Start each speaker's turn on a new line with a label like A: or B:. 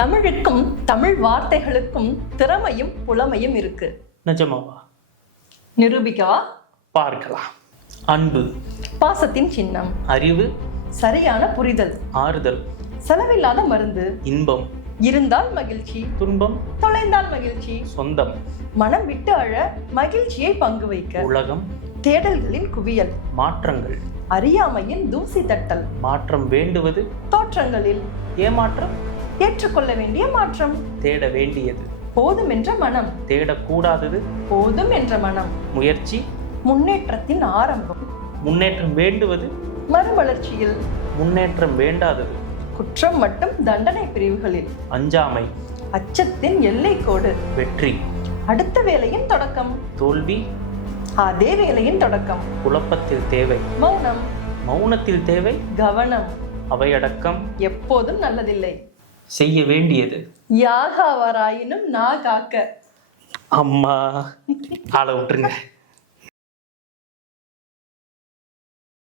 A: தமிழுக்கும் தமிழ் வார்த்தைகளுக்கும் திறமையும் புலமையும் இருக்கு.
B: நிஜமாவா?
A: நிரூபிக்கவா?
B: பார்க்கலாம். அன்பு.
A: பாசத்தின் சின்னம்.
B: அறிவு.
A: சரியான புரிதல்.
B: ஆறுதல்.
A: செலவில்லாத மருந்து.
B: இன்பம்.
A: இருந்தால் மகிழ்ச்சி.
B: துன்பம்.
A: தொலைந்தால் மகிழ்ச்சி.
B: சொந்தம்.
A: மனம் விட்டு அழ மகிழ்ச்சியை பங்கு வைக்க.
B: உலகம்.
A: தேடல்களின் குவியல்.
B: மாற்றங்கள்.
A: அறியாமையின் தூசி தட்டல்.
B: மாற்றம் வேண்டுவது.
A: தோற்றங்களில்.
B: ஏமாற்றம்.
A: ஏற்றுக்கொள்ள வேண்டிய மாற்றம்.
B: தேட வேண்டியது.
A: போதும் என்ற மனம்.
B: தேடக்கூடாதது.
A: போதும் என்ற மனம்.
B: முயற்சி.
A: முன்னேற்றத்தின் ஆரம்பம்.
B: முன்னேற்றம் வேண்டுவது.
A: மறுமலர்ச்சியில்.
B: முன்னேற்றம் வேண்டாதது.
A: குற்றம் மட்டும் தண்டனை பிரிவுகளில்.
B: அஞ்சாமை.
A: அச்சத்தின் எல்லைக்கோடு.
B: வெற்றி.
A: அடுத்த வேலையின் தொடக்கம்.
B: தோல்வி.
A: அதே வேலையின் தொடக்கம்.
B: குழப்பத்தில் தேவை.
A: மௌனம்.
B: மௌனத்தில் தேவை.
A: கவனம்.
B: அவையடக்கம்.
A: எப்போதும் நல்லதில்லை.
B: செய்ய வேண்டியது.
A: யாகாவராயினும் நா காக்க.
B: அம்மா ஆளை விட்டுருங்க.